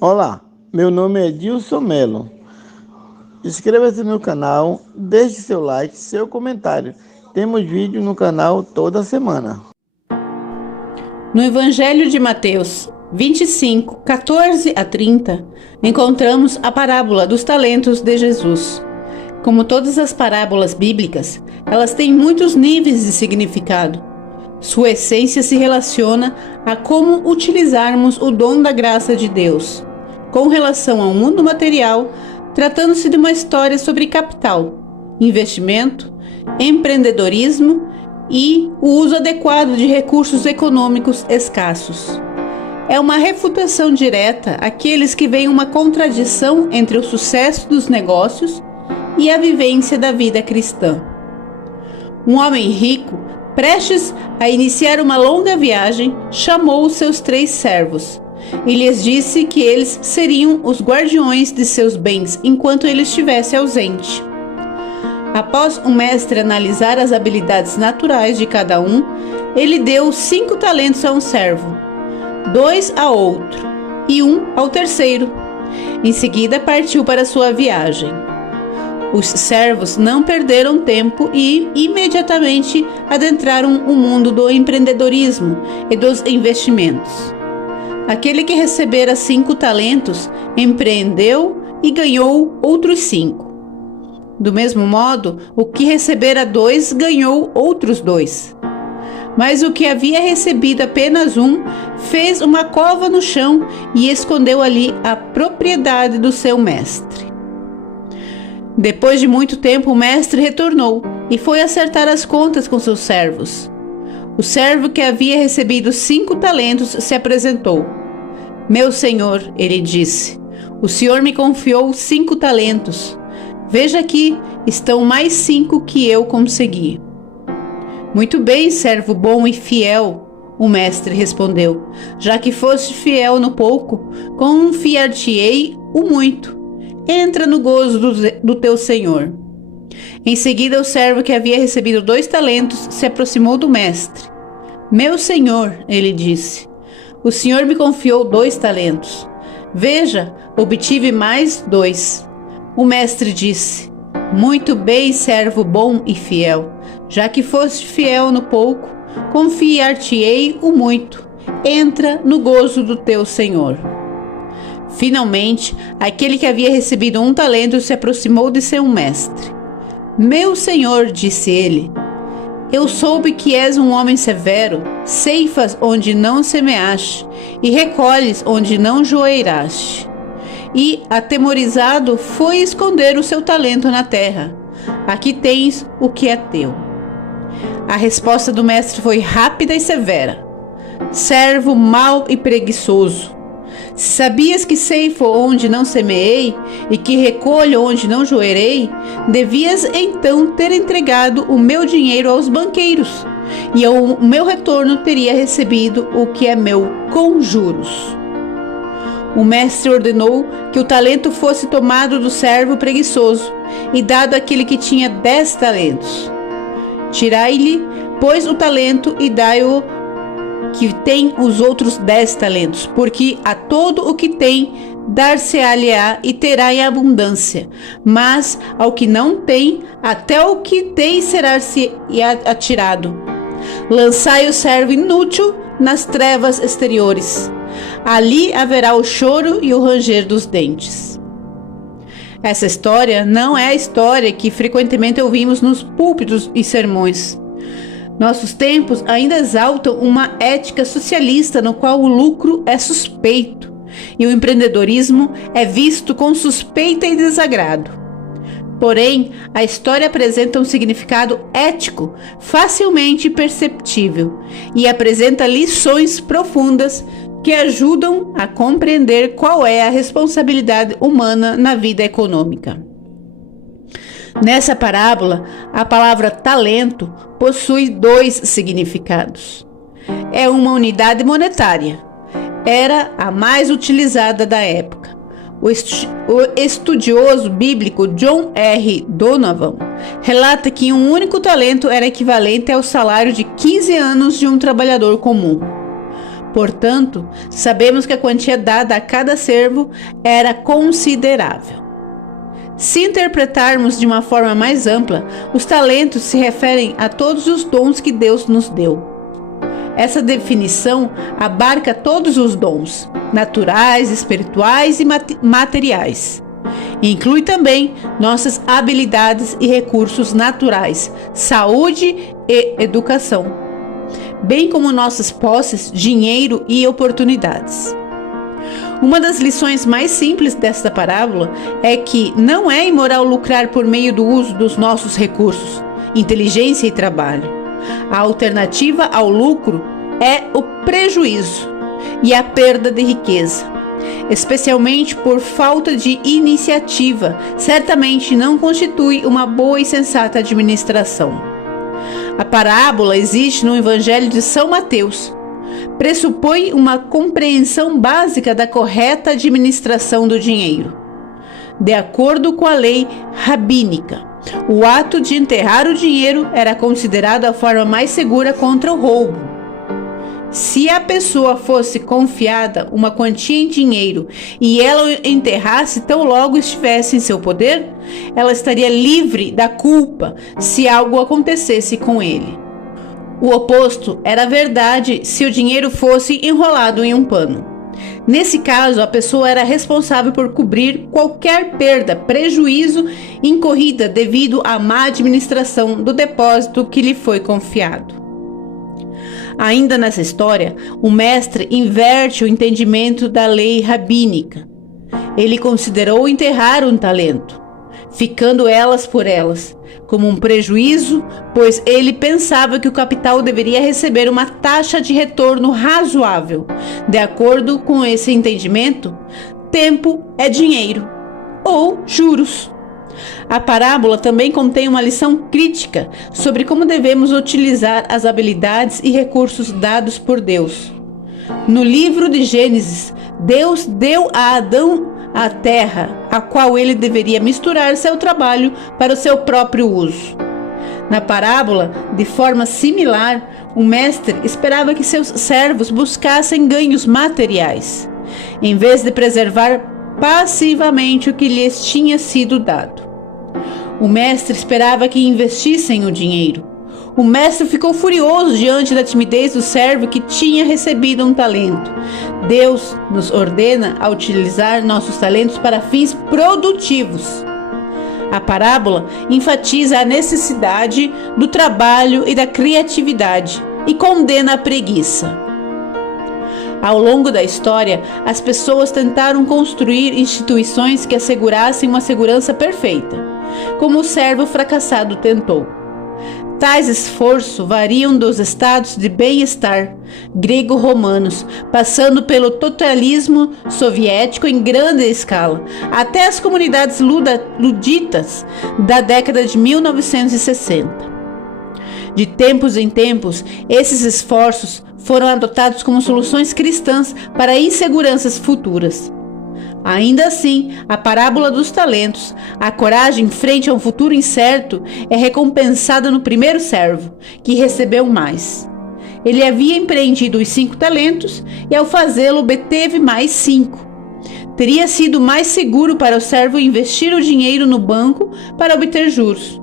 Olá, meu nome é Dilson Melo. Inscreva-se no canal, deixe seu like, seu comentário. Temos vídeo no canal toda semana. No Evangelho de Mateus 25, 14 a 30, encontramos a parábola dos talentos de Jesus. Como todas as parábolas bíblicas, elas têm muitos níveis de significado. Sua essência se relaciona a como utilizarmos o dom da graça de Deus, com relação ao mundo material, tratando-se de uma história sobre capital, investimento, empreendedorismo e o uso adequado de recursos econômicos escassos. É uma refutação direta àqueles que veem uma contradição entre o sucesso dos negócios e a vivência da vida cristã. Um homem rico, prestes a iniciar uma longa viagem, chamou os seus 3 servos e lhes disse que eles seriam os guardiões de seus bens enquanto ele estivesse ausente. Após o mestre analisar as habilidades naturais de cada um, ele deu 5 talentos a um servo, 2 a outro e 1 ao terceiro. Em seguida partiu para sua viagem. Os servos não perderam tempo e imediatamente adentraram o mundo do empreendedorismo e dos investimentos. Aquele que recebera 5 talentos empreendeu e ganhou outros 5. Do mesmo modo, o que recebera 2 ganhou outros 2. Mas o que havia recebido apenas 1 fez uma cova no chão e escondeu ali a propriedade do seu mestre. Depois de muito tempo, o mestre retornou e foi acertar as contas com seus servos. O servo que havia recebido 5 talentos se apresentou. Meu senhor, ele disse, o senhor me confiou 5 talentos. Veja aqui, estão mais 5 que eu consegui. Muito bem, servo bom e fiel, o mestre respondeu. Já que foste fiel no pouco, confiar-te-ei o muito. Entra no gozo do teu senhor. Em seguida, o servo que havia recebido 2 talentos se aproximou do mestre. Meu senhor, ele disse, o senhor me confiou 2 talentos. Veja, obtive mais 2. O mestre disse, muito bem, servo bom e fiel. Já que foste fiel no pouco, confiar-te-ei o muito. Entra no gozo do teu senhor. Finalmente, aquele que havia recebido 1 talento se aproximou de seu mestre. Meu senhor, disse ele, eu soube que és um homem severo, ceifas onde não semeaste e recolhes onde não joeiraste. E, atemorizado, foi esconder o seu talento na terra. Aqui tens o que é teu. A resposta do mestre foi rápida e severa. Servo mau e preguiçoso. Se sabias que ceifo onde não semeei e que recolho onde não joerei, devias então ter entregado o meu dinheiro aos banqueiros, e ao meu retorno teria recebido o que é meu com juros. O mestre ordenou que o talento fosse tomado do servo preguiçoso e dado àquele que tinha 10 talentos. Tirai-lhe, pois, o talento e dai-o que tem os outros 10 talentos, porque a todo o que tem, dar-se-á-lhe-á e terá em abundância, mas ao que não tem, até o que tem será-se atirado. Lançai o servo inútil nas trevas exteriores. Ali haverá o choro e o ranger dos dentes. Essa história não é a história que frequentemente ouvimos nos púlpitos e sermões. Nossos tempos ainda exaltam uma ética socialista no qual o lucro é suspeito e o empreendedorismo é visto com suspeita e desagrado. Porém, a história apresenta um significado ético facilmente perceptível e apresenta lições profundas que ajudam a compreender qual é a responsabilidade humana na vida econômica. Nessa parábola, a palavra talento possui 2 significados. É uma unidade monetária. Era a mais utilizada da época. O estudioso bíblico John R. Donovan relata que um único talento era equivalente ao salário de 15 anos de um trabalhador comum. Portanto, sabemos que a quantia dada a cada servo era considerável. Se interpretarmos de uma forma mais ampla, os talentos se referem a todos os dons que Deus nos deu. Essa definição abarca todos os dons, naturais, espirituais e materiais. Inclui também nossas habilidades e recursos naturais, saúde e educação, bem como nossas posses, dinheiro e oportunidades. Uma das lições mais simples desta parábola é que não é imoral lucrar por meio do uso dos nossos recursos, inteligência e trabalho. A alternativa ao lucro é o prejuízo e a perda de riqueza, especialmente por falta de iniciativa. Certamente não constitui uma boa e sensata administração. A parábola existe no Evangelho de São Mateus. Pressupõe uma compreensão básica da correta administração do dinheiro. De acordo com a lei rabínica, o ato de enterrar o dinheiro era considerado a forma mais segura contra o roubo. Se a pessoa fosse confiada uma quantia em dinheiro e ela o enterrasse tão logo estivesse em seu poder, ela estaria livre da culpa se algo acontecesse com ele. O oposto era verdade se o dinheiro fosse enrolado em um pano. Nesse caso, a pessoa era responsável por cobrir qualquer perda, prejuízo incorrida devido à má administração do depósito que lhe foi confiado. Ainda nessa história, o mestre inverte o entendimento da lei rabínica. Ele considerou enterrar um talento, ficando elas por elas, como um prejuízo, pois ele pensava que o capital deveria receber uma taxa de retorno razoável. De acordo com esse entendimento, tempo é dinheiro, ou juros. A parábola também contém uma lição crítica sobre como devemos utilizar as habilidades e recursos dados por Deus. No livro de Gênesis, Deus deu a Adão a terra, a qual ele deveria misturar seu trabalho para o seu próprio uso. Na parábola, de forma similar, o mestre esperava que seus servos buscassem ganhos materiais, em vez de preservar passivamente o que lhes tinha sido dado. O mestre esperava que investissem o dinheiro. O mestre ficou furioso diante da timidez do servo que tinha recebido um talento. Deus nos ordena a utilizar nossos talentos para fins produtivos. A parábola enfatiza a necessidade do trabalho e da criatividade e condena a preguiça. Ao longo da história, as pessoas tentaram construir instituições que assegurassem uma segurança perfeita, como o servo fracassado tentou. Tais esforços variam dos estados de bem-estar grego-romanos, passando pelo totalismo soviético em grande escala, até as comunidades luditas da década de 1960. De tempos em tempos, esses esforços foram adotados como soluções cristãs para inseguranças futuras. Ainda assim, a parábola dos talentos, a coragem frente a um futuro incerto, é recompensada no primeiro servo, que recebeu mais. Ele havia empreendido os 5 talentos e, ao fazê-lo, obteve mais 5. Teria sido mais seguro para o servo investir o dinheiro no banco para obter juros.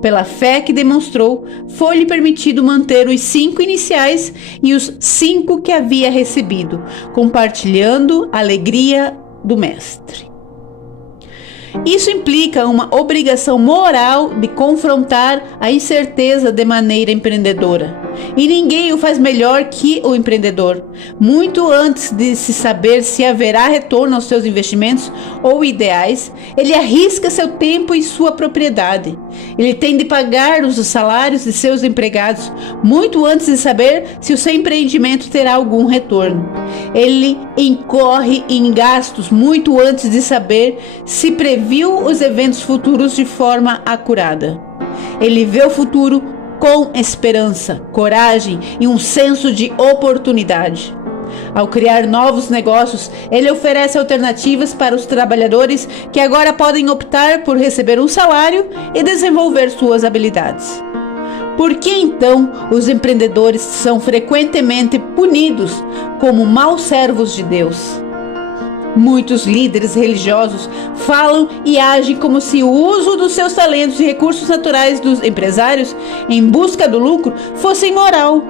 Pela fé que demonstrou, foi-lhe permitido manter os 5 iniciais e os 5 que havia recebido, compartilhando a alegria do mestre. Isso implica uma obrigação moral de confrontar a incerteza de maneira empreendedora. E ninguém o faz melhor que o empreendedor. Muito antes de se saber se haverá retorno aos seus investimentos ou ideais, ele arrisca seu tempo e sua propriedade. Ele tem de pagar os salários de seus empregados muito antes de saber se o seu empreendimento terá algum retorno. Ele incorre em gastos muito antes de saber se previu os eventos futuros de forma acurada. Ele vê o futuro com esperança, coragem e um senso de oportunidade. Ao criar novos negócios, ele oferece alternativas para os trabalhadores que agora podem optar por receber um salário e desenvolver suas habilidades. Por que então os empreendedores são frequentemente punidos como maus servos de Deus? Muitos líderes religiosos falam e agem como se o uso dos seus talentos e recursos naturais dos empresários em busca do lucro fosse imoral.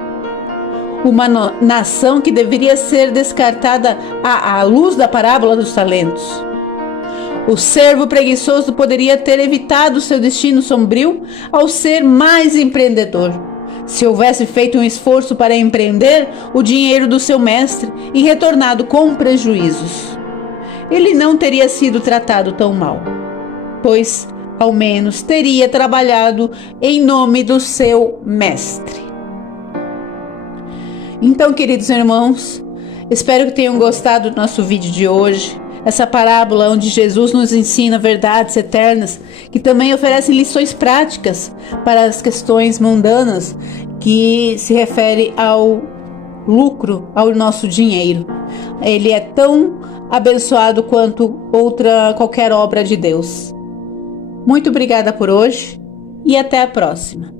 Uma nação que deveria ser descartada à luz da parábola dos talentos. O servo preguiçoso poderia ter evitado seu destino sombrio ao ser mais empreendedor. Se houvesse feito um esforço para empreender o dinheiro do seu mestre e retornado com prejuízos, ele não teria sido tratado tão mal, pois ao menos teria trabalhado em nome do seu mestre. Então, queridos irmãos, espero que tenham gostado do nosso vídeo de hoje. Essa parábola onde Jesus nos ensina verdades eternas, que também oferecem lições práticas para as questões mundanas, que se refere ao lucro, ao nosso dinheiro. Ele é tão abençoado quanto qualquer obra de Deus. Muito obrigada por hoje e até a próxima.